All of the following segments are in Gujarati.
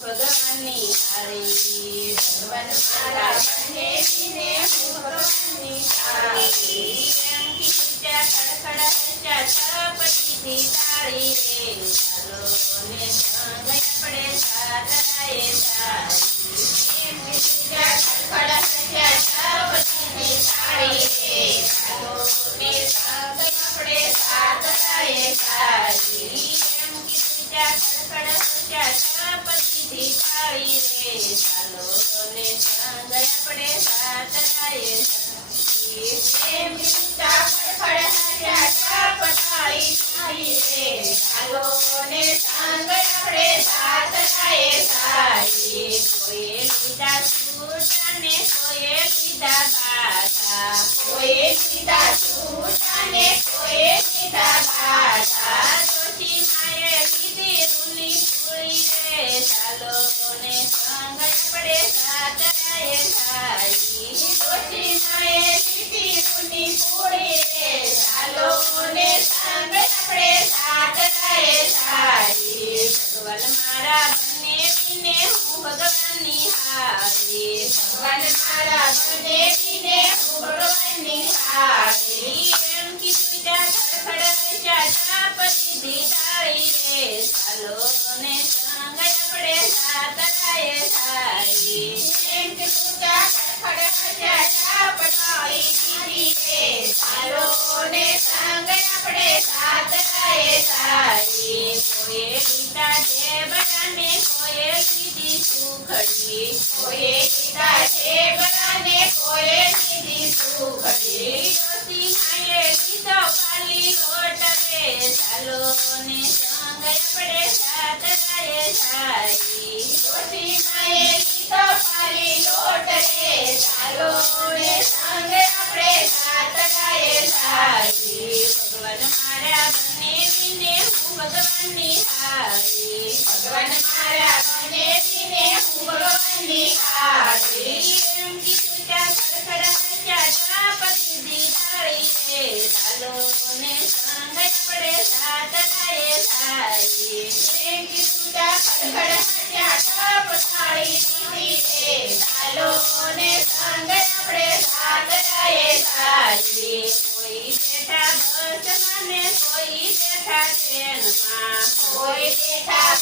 ભગવાનની હારી ભગવાન મારા બંને હું ભગવાનની હારી એમ કીધા ખડખડ હસ્યા છપટીથી તાળી રે ચાલો ને સંગ આપણે સાતરાએ સારી એમ કીધા ખડખડ હસ્યા છપટીથી તાળી રે ચાલો ને સંગ આપણે સાતરાએ સારી એમ કીધા ખડખડ હસ્યા છપટીથી તાળી રે ચાલો ને સંગ આપણે સાતરાએ એમ કીધા ખડખડ હસ્યા છપટાળી તાળી રે ચાલો ને સંગ આપણે સાતરાએ સારી કોઈએ લીધા સૂટ અને કોઈએ લીધા બાટા કોઈએ લીધા સૂટ અને કોઈએ લીધા બાટા ડોશી માએ લીધી રૂની પૂરી રે ચાલો ને સંગ આપણે સાતરાએ સારી ડોશી માએ લીધી રૂની પૂરી રે ચાલો ને સંગ આપણે સાતરાએ સારી ભગવાન મારા બંને વિને હું ભગવાનની હારી ભગવાન મારા બંને વિને હું ભગવાનની હારી એમ કીધા ખડખડ હસ્યા છપટીથી તાળી રે ચાલો ને સંગ આપણે સાતરાએ સારી એમ કીધા ખડખડ હસ્યા છપટાળી રે ચાલો ને સંગ આપણે સાતરાએ સારી કોઈએ લીધા ઢેબરાને કોઈએ લીધી સુખડી કોઈએ લીધા ઢેબરાને કોઈએ લીધી સુખડી ડોશી માએ લીધો ખાલી લોટ રે ચાલો ને સંગ આપણે સાતરાએ સારી ડોશી માએ લીધો ખાલી લોટ રે ચાલો ને સંગ આપણે સાતરાએ સારી ભગવાન મારા બંને વિને હું ભગવાનની હારી ભગવાન મારા બંને વિને હું ભગવાનની હારી એમ કીધા ખડખડ હસ્યા છપટીથી તાળી રે ચાલો ને સંગ આપણે સાતરાએ સારી એમ કીધા ખડખડ હસ્યા છપટાળી રે ચાલો ને સંગ આપણે સાતરાએ સારી કોઈ બેઠા બસમાં ને કોઈ બેઠા ટ્રેનમાં કોઈ બેઠા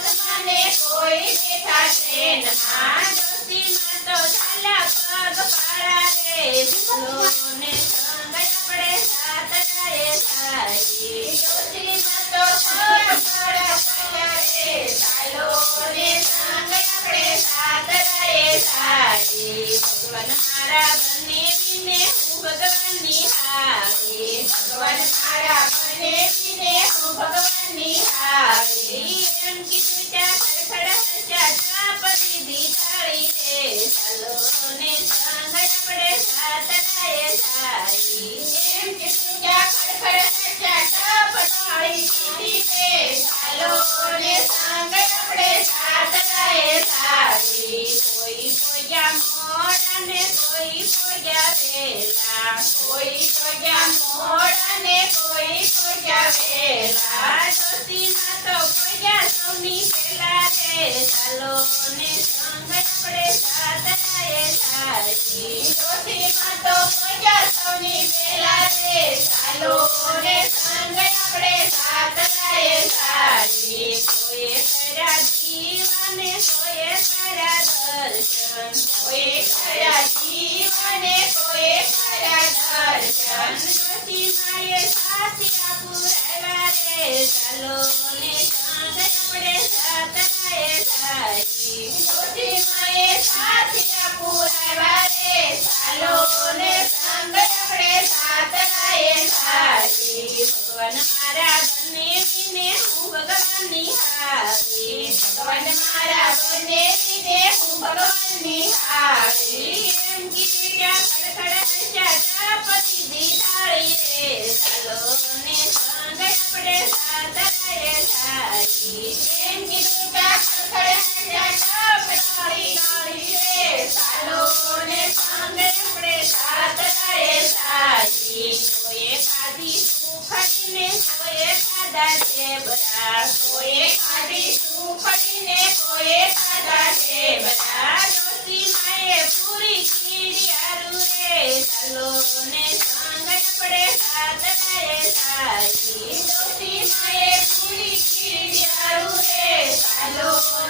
બસમાં ને કોઈ બેઠા ટ્રેનમાં ડોશીમાં તો ચાલ્યા પગ પારા રે ચાલો ને સંગ આપણે સાતરાએ સારી ડોશીમાં તો પગ પારા ચાલ્યા રે ચાલો ને સંગ આપણે સાતરાએ સારી ભગવાન મારા બંને વિને હું ભગવાનની હારી ભગવાન મારા બંને વિને હું ભગવાનની હારી એમ કીધા ખડખડ હસ્યા છપટીથી તાળી રે ચાલો ને સંગ આપણે સાતરાએ સારી એમ કીધા ખડખડ હસ્યા છપટાળી રે ચાલો ને સંગ આપણે સાતરાએ સારી કોઈ પોજા મોડા ને કોઈ પોજા વેલા કોઈ પોજા મોડા ને કોઈ પોજા વેલા ડોશીમાં તો પોજા સૌની પહેલા રે ચાલો ને સંગ આપણે સાતરાએ સારી ડોશીમાં તો પોજા સૌની પહેલા રે ચાલો ને સંગ આપણે સાતરાએ સારી કોઈએ કર્યા જીવને કોઈએ કર્યા દર્શન કોઈએ કર્યા જીવને કોઈએ કર્યા દર્શન ડોશી માએ સાચિયા પુરાવ્યા રે ચાલો ને સંગ આપણે સાતરાએ સારી ડોશી માએ સાચિયા પુરાવ્યા રે ચાલો ને સંગ આપણે સાતરાએ સારી ભગવાન મારા બંને વિને હું ભગવાનની હારી ભગવાન મારા બંને વિને હું ભગવાનની હારી એમ કીધા ખડખડ હસ્યા છપટીથી તાળી રે ચાલો ને સંગ આપણે સાતરાએ સારી એમ કીધા ખડખડ હસ્યા છપટાળી રે ચાલો ને સંગ આપણે સાતરાએ સારી કોઈએ ખાધી સુખડીને કોઈએ ખાધા ઢેબરા કોઈએ ખાધી સુખડીને કોઈએ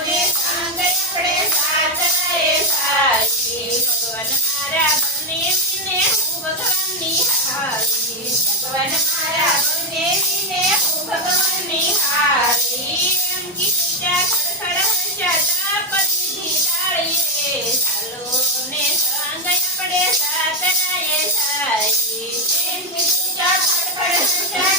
ને સંગ આપણે સાતરાએ સારી ભગવાન મારા બનેવીને હું ભગવાનની હારી ભગવાન મારા બનેવીને હું ભગવાનની હારી એમ કીધું ત્યાં ખડખડ હસ્યા તાપતી તાળી રે ચાલો ને સંગ આપણે સાતરાએ સારી એમ કીધું ત્યાં ખડખડ હસ્યા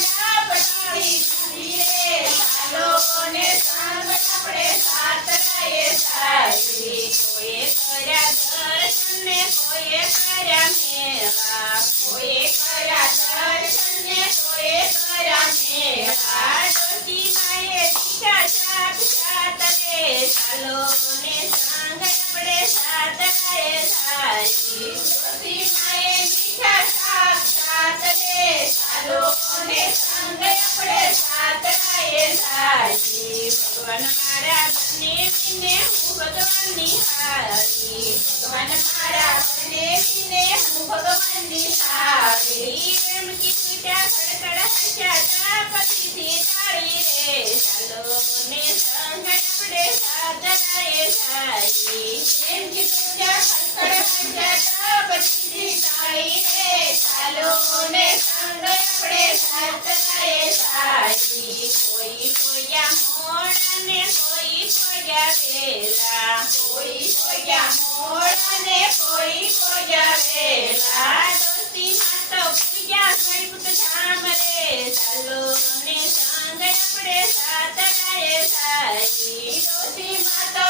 તાપતી રે ચાલો ને સંગ આપણે સાતરાએ સારી કોઈએ કર્યા દર્શન ને કોઈએ કર્યા મેળા કોઈએ કર્યા દર્શન ને કોઈએ કર્યા મેળા ડોશી માએ દીધા સાક્ષાત રે ચાલો ને સંગ આપણે સાતરાએ સારી ડોશી માએ દીધા સાક્ષાત રે ચાલો ને સંગ આપણે સાતરાએ સારી ભગવાન મારા બનેવીને હું ભગવાનની હારી ભગવાન મારા બનેવીને હું ભગવાનની હારી એમ કીધું ત્યાં ખડખડ હસ્યા તાપતીથી તાળી રે ચાલો ને સંગ આપણે સાતરાએ સારી એમ કીધું ત્યાં ખડખડ હસ્યા તાપતીથી તાળી રે ચાલો ને સંગ આપણે સાતરાએ સારી કોઈ કોયા મોડા ને કોઈ કોયા વેલા કોઈ કોયા મોડા ને કોઈ કોયા વેલા દોસ્તી માં તો પૂજા ગણપત ધામ રે ચાલો ને સંગ આપણે સાતરાએ સારી દોસ્તી માં તો